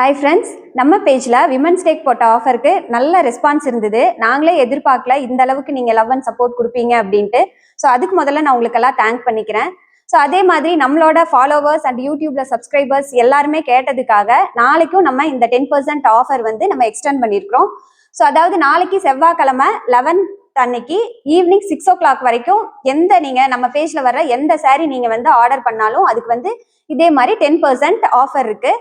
Hi friends, நம்ம பேஜில் women's take போட்ட ஆஃபருக்கு நல்ல ரெஸ்பான்ஸ் இருந்தது. நாங்களே எதிர்பார்க்கல இந்த அளவுக்கு நீங்கள் லவ் அண்ட் சப்போர்ட் கொடுப்பீங்க அப்படின்ட்டு. ஸோ அதுக்கு முதல்ல நான் உங்களுக்கெல்லாம் தேங்க் பண்ணிக்கிறேன். ஸோ அதே மாதிரி நம்மளோட ஃபாலோவர்ஸ் அண்ட் யூடியூப்ல சப்ஸ்கிரைபர்ஸ் எல்லாருமே கேட்டதுக்காக நாளைக்கும் நம்ம இந்த 10% ஆஃபர் நம்ம எக்ஸ்டெண்ட் பண்ணியிருக்கிறோம். ஸோ அதாவது நாளைக்கு செவ்வாய்க்கிழமை 11 அன்னைக்கு ஈவினிங் 6 o'clock வரைக்கும் நீங்கள் நம்ம பேஜில் வர்ற எந்த சாரீ நீங்கள் ஆர்டர் பண்ணாலும் அதுக்கு இதே மாதிரி 10% ஆஃபர் இருக்கு.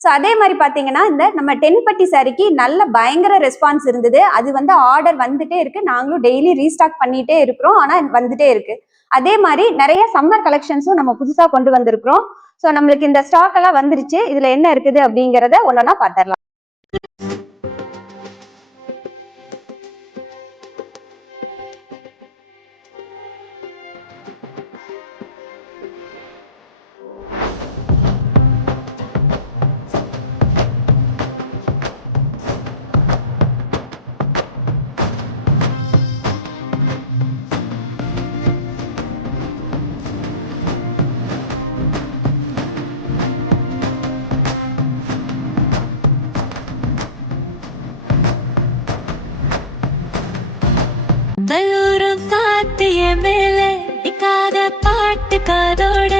ஸோ அதே மாதிரி பார்த்தீங்கன்னா இந்த நம்ம 10 பட்டி சாரிக்கு நல்ல பயங்கர ரெஸ்பான்ஸ் இருந்தது. அது ஆர்டர் வந்துட்டே இருக்கு. நாங்களும் டெய்லி ரீஸ்டாக் பண்ணிட்டே இருக்கிறோம். ஆனால் வந்துட்டே இருக்கு. அதே மாதிரி நிறைய சம்மர் கலெக்ஷன்ஸும் நம்ம புதுசாக கொண்டு வந்திருக்கிறோம். ஸோ நம்மளுக்கு இந்த ஸ்டாக் எல்லாம் வந்துருச்சு. இதுல என்ன இருக்குது அப்படிங்கிறத ஒன்னொன்னா பார்த்துடலாம். காத்திய மேலே பாட்டு காதோட